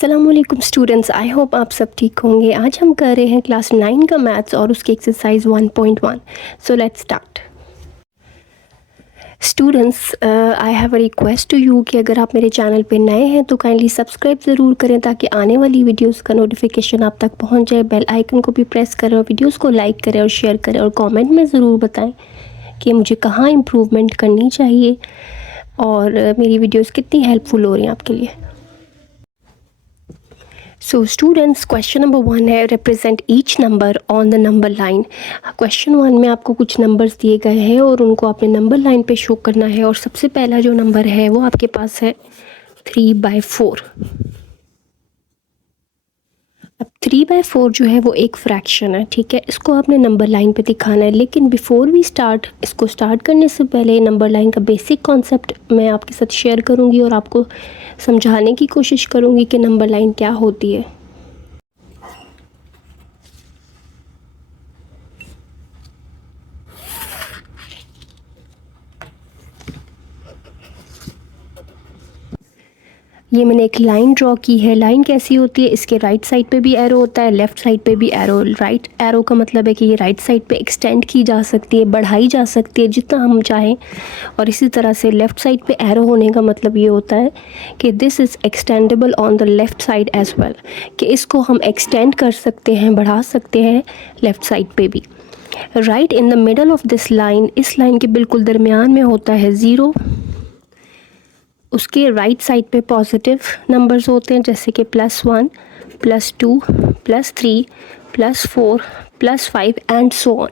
अस्सलामुअलैकुम students, I hope आप सब ठीक होंगे। आज हम कर रहे हैं क्लास 9 का मैथ्स और उसकी exercise 1.1। So let's start. Students, I have a request to you कि अगर आप मेरे चैनल पे नए हैं तो काइंडली सब्सक्राइब ज़रूर करें ताकि आने वाली वीडियोस का नोटिफिकेशन आप तक पहुंच जाए। बेल आइकन को भी प्रेस करें और वीडियोस को लाइक करें और शेयर करें और कमेंट में ज़रूर बताएं कि मुझे कहाँ इम्प्रूवमेंट करनी चाहिए और मेरी वीडियोज़ कितनी हेल्पफुल हो रही हैं आपके लिए। सो स्टूडेंट्स, क्वेश्चन नंबर 1 है represent each number on the number line. Question 1 में आपको कुछ नंबर्स दिए गए हैं और उनको आपने नंबर लाइन पे शो करना है। और सबसे पहला जो नंबर है वो आपके पास है 3/4। अब 3/4 जो है वो एक फ्रैक्शन है, ठीक है। इसको आपने नंबर लाइन पे दिखाना है, लेकिन बिफोर वी स्टार्ट, इसको स्टार्ट करने से पहले नंबर लाइन का बेसिक कॉन्सेप्ट मैं आपके साथ शेयर करूँगी और आपको समझाने की कोशिश करूँगी कि नंबर लाइन क्या होती है। ये मैंने एक लाइन ड्रॉ की है। लाइन कैसी होती है, इसके राइट साइड पे भी एरो होता है, लेफ़्ट साइड पे भी एरो। राइट एरो का मतलब है कि ये राइट साइड पे एक्सटेंड की जा सकती है, बढ़ाई जा सकती है जितना हम चाहें। और इसी तरह से लेफ़्ट साइड पे एरो होने का मतलब ये होता है कि this is extendable on the left side as well, कि इसको हम एक्सटेंड कर सकते हैं, बढ़ा सकते हैं लेफ़्ट साइड पे भी। Right in the middle of this line, इस लाइन के बिल्कुल दरमियान में होता है 0। उसके राइट साइड पे पॉजिटिव नंबर्स होते हैं, जैसे कि +1, +2, +3, +4, +5 एंड सो ऑन।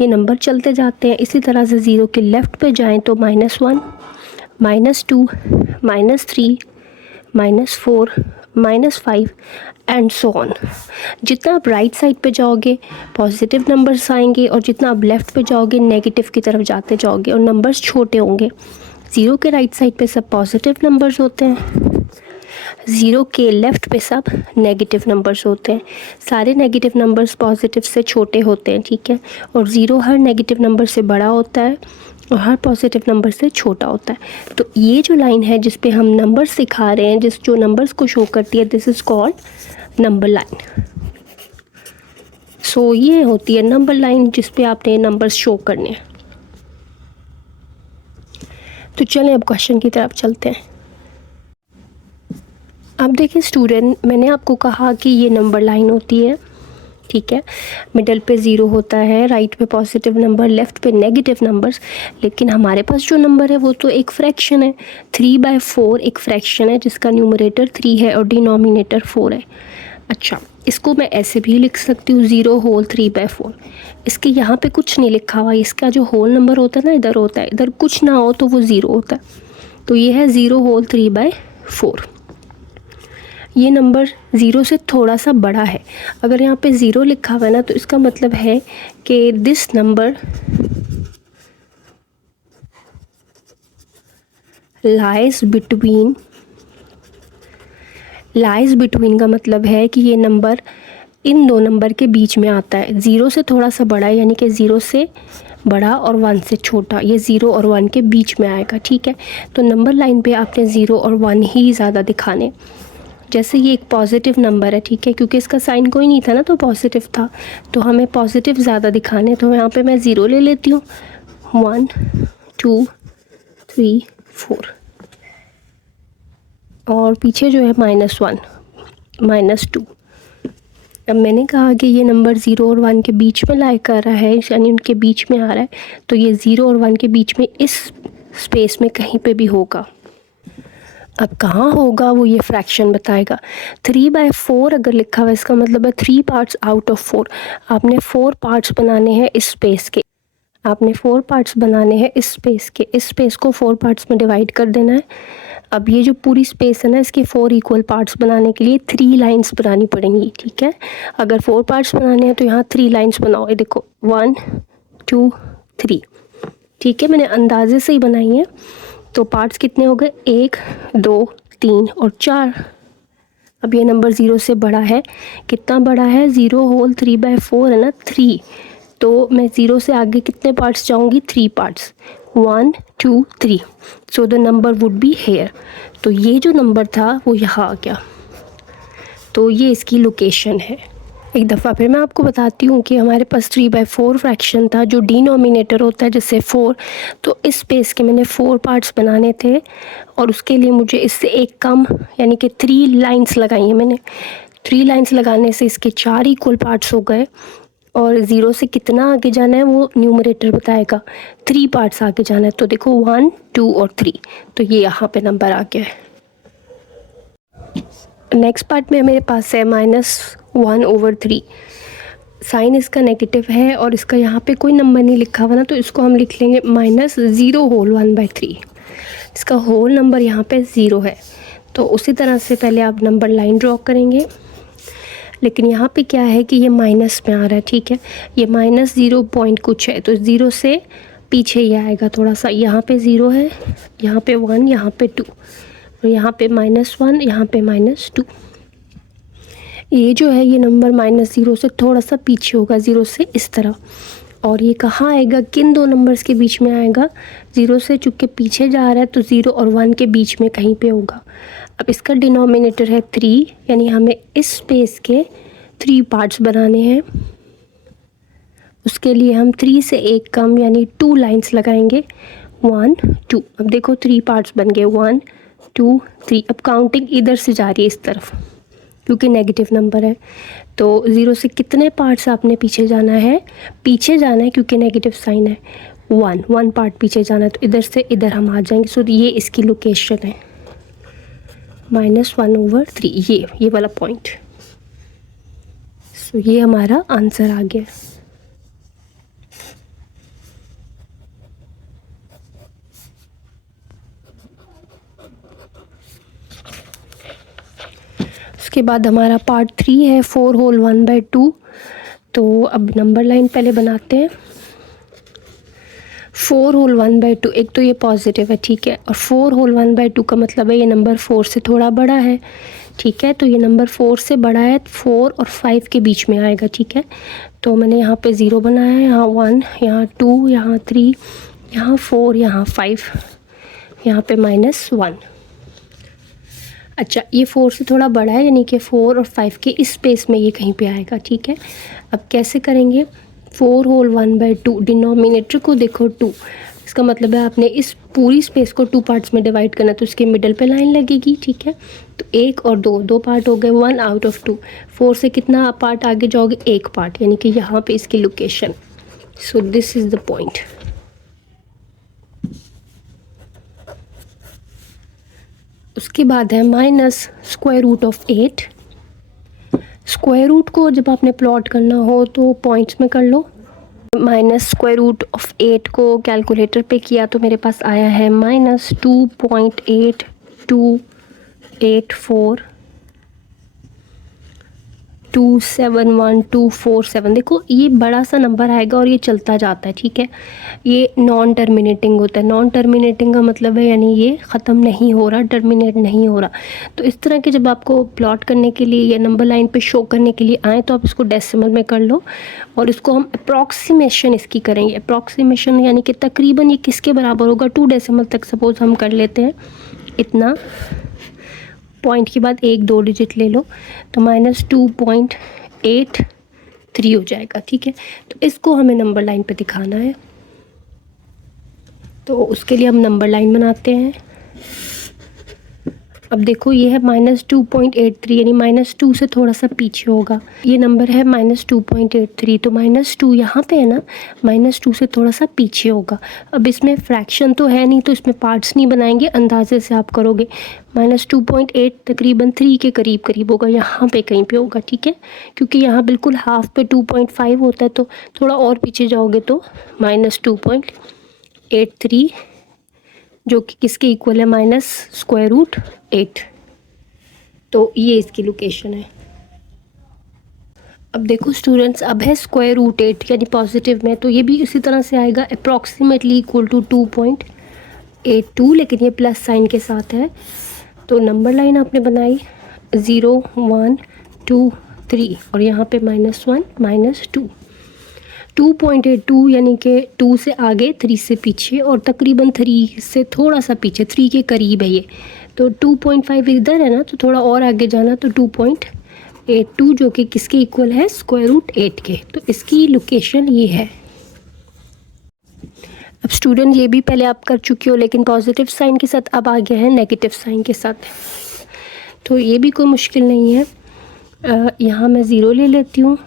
ये नंबर चलते जाते हैं। इसी तरह से 0 के लेफ़्ट पे जाएं तो -1, -2, -3, -4, -5 एंड सो ऑन। जितना आप राइट साइड पे जाओगे पॉजिटिव नंबर्स आएंगे और जितना आप लेफ़्ट पे जाओगे नेगेटिव की तरफ जाते जाओगे और नंबर्स छोटे होंगे। 0 के राइट साइड पे सब पॉजिटिव नंबर्स होते हैं, 0 के लेफ़्ट पे सब नेगेटिव नंबर्स होते हैं। सारे नेगेटिव नंबर्स पॉजिटिव से छोटे होते हैं, ठीक है। और 0 हर नेगेटिव नंबर से बड़ा होता है और हर पॉजिटिव नंबर से छोटा होता है। तो ये जो लाइन है जिस पे हम नंबर्स सिखा रहे हैं, जो नंबर्स को शो करती है, this is called number line. So ये होती है नंबर लाइन जिस पे आपने नंबर्स शो करने हैं। तो चलें अब क्वेश्चन की तरफ चलते हैं। अब देखिए स्टूडेंट, मैंने आपको कहा कि ये नंबर लाइन होती है, ठीक है। मिडल पे 0 होता है, राइट पे पॉजिटिव नंबर, लेफ़्ट पे नेगेटिव नंबर्स। लेकिन हमारे पास जो नंबर है वो तो एक फ्रैक्शन है। 3/4 एक फ्रैक्शन है जिसका न्यूमरेटर 3 है और डिनोमिनेटर 4 है। अच्छा, इसको मैं ऐसे भी लिख सकती हूँ 0 होल 3/4। इसके यहाँ पे कुछ नहीं लिखा हुआ, इसका जो होल नंबर होता है ना इधर होता है, इधर कुछ ना हो तो वो 0 होता है। तो ये है 0 होल 3/4। ये नंबर 0 से थोड़ा सा बड़ा है। अगर यहाँ पे 0 लिखा हुआ है ना तो इसका मतलब है कि दिस नंबर लाइज बिटवीन का मतलब है कि ये नंबर इन दो नंबर के बीच में आता है। 0 से थोड़ा सा बड़ा है, यानी कि 0 से बड़ा और 1 से छोटा, ये 0 और 1 के बीच में आएगा, ठीक है। तो नंबर लाइन पे आपने 0 और 1 ही ज़्यादा दिखाने। जैसे ये एक पॉजिटिव नंबर है, ठीक है, क्योंकि इसका साइन कोई नहीं था ना तो पॉजिटिव था, तो हमें पॉजिटिव ज़्यादा दिखाने। तो यहाँ पे मैं 0 ले लेती हूँ, 1, 2, 3, 4 और पीछे जो है -1, -2। अब मैंने कहा कि ये नंबर 0 और 1 के बीच में लाई कर रहा है, यानी उनके बीच में आ रहा है। तो ये 0 और 1 के बीच में इस स्पेस में कहीं पे भी होगा। अब कहाँ होगा वो ये फ्रैक्शन बताएगा। 3/4 अगर लिखा हुआ है इसका मतलब है 3 पार्ट्स आउट ऑफ 4। आपने 4 पार्ट्स बनाने हैं इस स्पेस के, आपने 4 पार्ट्स बनाने हैं इस स्पेस के। इस स्पेस को 4 पार्ट्स में डिवाइड कर देना है। अब ये जो पूरी स्पेस है ना, इसके 4 इक्वल पार्ट्स बनाने के लिए 3 लाइंस बनानी पड़ेंगी, ठीक है। अगर 4 पार्ट्स बनाने हैं तो यहाँ 3 लाइंस बनाओ। ये देखो 1, 2, 3, ठीक है। मैंने अंदाजे से ही बनाई है। तो पार्ट्स कितने हो गए, 1, 2, 3 और 4। अब ये नंबर 0 से बड़ा है, कितना बड़ा है, 0 होल 3/4 है ना, 3। तो मैं 0 से आगे कितने पार्ट्स जाऊंगी, 3 parts, 1, 2, 3। So the number would be here. तो ये जो नंबर था वो यहाँ आ गया। तो ये इसकी लोकेशन है। एक दफ़ा फिर मैं आपको बताती हूँ कि हमारे पास 3/4 फ्रैक्शन था जो डिनोमिनेटर होता है जैसे 4, तो इस स्पेस के मैंने 4 पार्ट्स बनाने थे और उसके लिए मुझे इससे एक कम यानी कि 3 लाइंस लगाई हैं मैंने। 3 लाइंस लगाने से इसके 4 इक्वल पार्ट्स हो गए और 0 से कितना आगे जाना है वो न्यूमरेटर बताएगा। 3 पार्ट्स आगे जाना है, तो देखो 1, 2 और 3, तो ये यहाँ पे नंबर आ गया है। नेक्स्ट पार्ट में मेरे पास है -1/3। साइन इसका नेगेटिव है और इसका यहाँ पे कोई नंबर नहीं लिखा हुआ ना, तो इसको हम लिख लेंगे -0/1/3। इसका होल नंबर यहाँ पे 0 है। तो उसी तरह से पहले आप नंबर लाइन ड्रॉ करेंगे, लेकिन यहाँ पे क्या है कि ये माइनस में आ रहा है, ठीक है। ये -0 पॉइंट कुछ है, तो 0 से पीछे ही आएगा थोड़ा सा। यहाँ पे 0 है, यहाँ पे 1, यहाँ पे 2, और यहाँ पे -1, यहाँ पे -2। ये जो है ये नंबर -0 से थोड़ा सा पीछे होगा, 0 से इस तरह। और ये कहाँ आएगा, किन दो नंबर्स के बीच में आएगा, 0 से चूँकि पीछे जा रहा है तो 0 और 1 के बीच में कहीं पे होगा। अब इसका डिनोमिनेटर है 3, यानी हमें इस स्पेस के 3 पार्ट्स बनाने हैं। उसके लिए हम 3 से एक कम यानी 2 लाइंस लगाएंगे, 1, 2। अब देखो 3 पार्ट्स बन गए, 1, 2, 3। अब काउंटिंग इधर से जा रही है इस तरफ क्योंकि नेगेटिव नंबर है, तो 0 से कितने पार्ट्स आपने पीछे जाना है, क्योंकि नेगेटिव साइन है, 1 पार्ट पीछे जाना है, तो इधर से इधर हम आ जाएंगे। सो ये इसकी लोकेशन है, -1/3, ये वाला पॉइंट। सो ये हमारा आंसर आ गया। उसके बाद हमारा पार्ट 3 है 4 होल 1/2। तो अब नंबर लाइन पहले बनाते हैं। 4 होल 1/2, एक तो ये पॉजिटिव है, ठीक है, और 4 होल 1/2 का मतलब है ये नंबर 4 से थोड़ा बड़ा है, ठीक है। तो ये नंबर 4 से बड़ा है, 4 और 5 के बीच में आएगा, ठीक है। तो मैंने यहाँ पे 0 बनाया है, यहाँ 1, यहाँ 2, यहाँ 3, यहाँ 4, यहाँ 5, यहाँ पे -1। अच्छा, ये 4 से थोड़ा बड़ा है, यानी कि 4 और 5 के इस स्पेस में ये कहीं पे आएगा, ठीक है। अब कैसे करेंगे, 4 होल 1/2, डिनोमिनेटर को देखो 2, इसका मतलब है आपने इस पूरी स्पेस को 2 पार्ट्स में डिवाइड करना, तो इसके मिडल पे लाइन लगेगी, ठीक है। तो 1 और 2 पार्ट हो गए, 1 आउट ऑफ 2। 4 से कितना पार्ट आगे जाओगे, 1 पार्ट, यानी कि यहाँ पे इसकी location. So this is the point. उसके बाद है -√8। स्क्वायर रूट को जब आपने प्लॉट करना हो तो पॉइंट्स में कर लो। -√8 को कैलकुलेटर पे किया तो मेरे पास आया है -2.82871247। देखो ये बड़ा सा नंबर आएगा और ये चलता जाता है, ठीक है। ये नॉन टर्मिनेटिंग होता है। नॉन टर्मिनेटिंग का मतलब है यानी ये ख़त्म नहीं हो रहा, टर्मिनेट नहीं हो रहा। तो इस तरह के जब आपको प्लॉट करने के लिए या नंबर लाइन पे शो करने के लिए आए तो आप इसको डेसिमल में कर लो और इसको हम अप्रॉक्सीमेशन इसकी करेंगे। अप्रॉक्सीमेशन यानी कि तकरीबन ये किसके बराबर होगा, 2 डेसिमल तक सपोज़ हम कर लेते हैं, इतना पॉइंट के बाद 1-2 डिजिट ले लो, तो -2.83 हो जाएगा, ठीक है। तो इसको हमें नंबर लाइन पे दिखाना है, तो उसके लिए हम नंबर लाइन बनाते हैं। अब देखो ये है -2.83, यानी -2 से थोड़ा सा पीछे होगा। ये नंबर है -2.83, तो -2 यहाँ पे है ना, -2 से थोड़ा सा पीछे होगा। अब इसमें फ्रैक्शन तो है नहीं तो इसमें पार्ट्स नहीं बनाएंगे, अंदाजे से आप करोगे। -2.8 तकरीबन 3 के करीब करीब होगा, यहाँ पे कहीं पे होगा, ठीक है। क्योंकि यहाँ बिल्कुल हाफ पे 2.5 होता है, तो थोड़ा और पीछे जाओगे तो -2.83, जो कि किसके इक्वल है, -√8। तो ये इसकी लोकेशन है। अब देखो स्टूडेंट्स, अब है √8 यानी पॉजिटिव में, तो ये भी इसी तरह से आएगा, अप्रॉक्सीमेटली इक्वल टू 2.82, लेकिन ये प्लस साइन के साथ है। तो नंबर लाइन आपने बनाई 0, 1, 2, 3 और यहाँ पे -1, -2। 2.82 यानी कि 2 से आगे, 3 से पीछे और तकरीबन 3 से थोड़ा सा पीछे, 3 के करीब है ये। तो 2.5 इधर है ना, तो थोड़ा और आगे जाना तो 82 जो कि किसके इक्वल है, स्क्वायर रूट 8 के। तो इसकी लोकेशन ये है। अब स्टूडेंट ये भी पहले आप कर चुके हो, लेकिन पॉजिटिव साइन के साथ, अब आ गया है नेगेटिव साइन के साथ। तो ये भी कोई मुश्किल नहीं है। यहाँ मैं ज़ीरो ले लेती हूँ,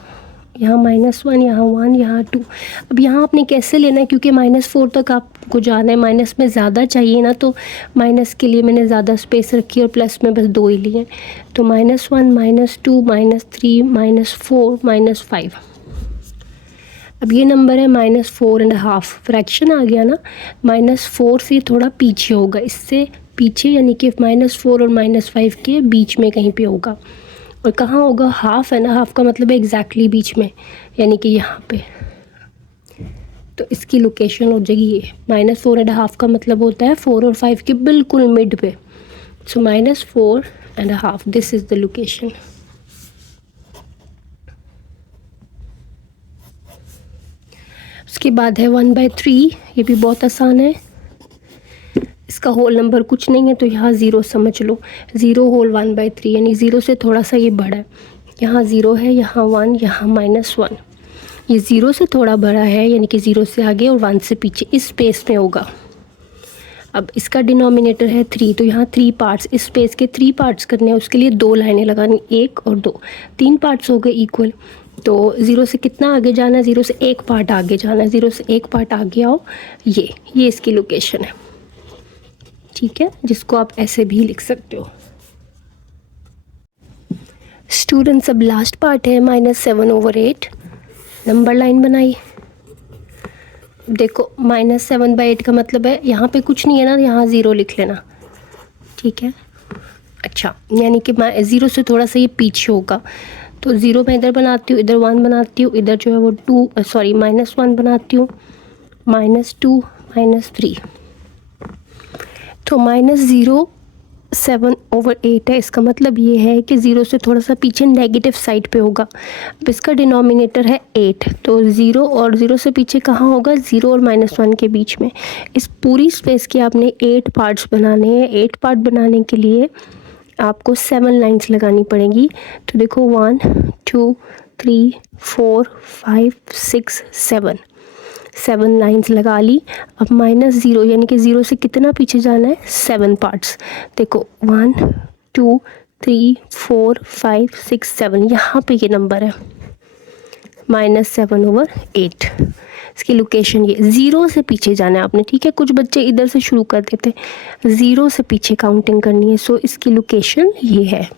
यहाँ -1, यहाँ 1, यहाँ 2। अब यहाँ आपने कैसे लेना है, क्योंकि -4 तक आपको जाना है, माइनस में ज़्यादा चाहिए ना, तो माइनस के लिए मैंने ज़्यादा स्पेस रखी और प्लस में बस 2 ही लिए। तो -1, -2, -3, -4, -5। अब ये नंबर है -4.5, फ्रैक्शन आ गया ना, -4 से थोड़ा पीछे होगा, इससे पीछे, यानी कि -4 और -5 के बीच में कहीं पे होगा। और कहाँ होगा, हाफ है ना, हाफ का मतलब है एग्जैक्टली बीच में, यानी कि यहाँ पे। तो इसकी लोकेशन हो जाएगी ये। -4.5 का मतलब होता है 4 और 5 के बिल्कुल मिड पे। सो -4.5, दिस इज़ द लोकेशन। उसके बाद है 1/3, ये भी बहुत आसान है, इसका होल नंबर कुछ नहीं है, तो यहाँ 0 समझ लो। 0 होल 1/3, यानी 0 से थोड़ा सा ये बड़ा है। यहाँ 0 है, यहाँ 1, यहाँ -1। ये 0 से थोड़ा बड़ा है, यानी कि 0 से आगे और 1 से पीछे, इस स्पेस में होगा। अब इसका डिनोमिनेटर है 3, तो यहाँ 3 पार्ट्स, इस स्पेस के 3 पार्ट्स करने हैं, उसके लिए 2 लाइनें लगानी, 1 और 2, 3 पार्ट्स हो गए इक्वल। तो 0 से कितना आगे जाना है, 0 से 1 पार्ट आगे जाना है, 0 से 1 पार्ट आगे आओ, ये इसकी लोकेशन है, ठीक है, जिसको आप ऐसे भी लिख सकते हो। स्टूडेंट्स, अब लास्ट पार्ट है -7/8, नंबर लाइन बनाई। देखो -7/8 का मतलब है यहाँ पे कुछ नहीं है ना, यहाँ 0 लिख लेना, ठीक है। अच्छा, यानी कि 0 से थोड़ा सा ये पीछे होगा, तो 0 मैं इधर बनाती हूँ, इधर 1 बनाती हूँ, इधर जो है वो -1 बनाती हूँ, -2, -3। तो -0.7/8 है, इसका मतलब ये है कि 0 से थोड़ा सा पीछे नेगेटिव साइड पे होगा। अब इसका डिनोमिनेटर है 8, तो 0 और 0 से पीछे कहाँ होगा, 0 और -1 के बीच में। इस पूरी स्पेस के आपने 8 पार्ट्स बनाने हैं। 8 पार्ट बनाने के लिए आपको 7 लाइन्स लगानी पड़ेंगी। तो देखो 1, 2, 3, 4, 5, 6, 7 लाइन्स लगा ली। अब -0, यानी कि 0 से कितना पीछे जाना है, 7 पार्ट्स। देखो 1, 2, 3, 4, 5, 6, 7, यहाँ पे ये नंबर है -7/8। इसकी लोकेशन ये, 0 से पीछे जाना है आपने, ठीक है। कुछ बच्चे इधर से शुरू कर देते, 0 से पीछे काउंटिंग करनी है, सो इसकी लोकेशन ये है।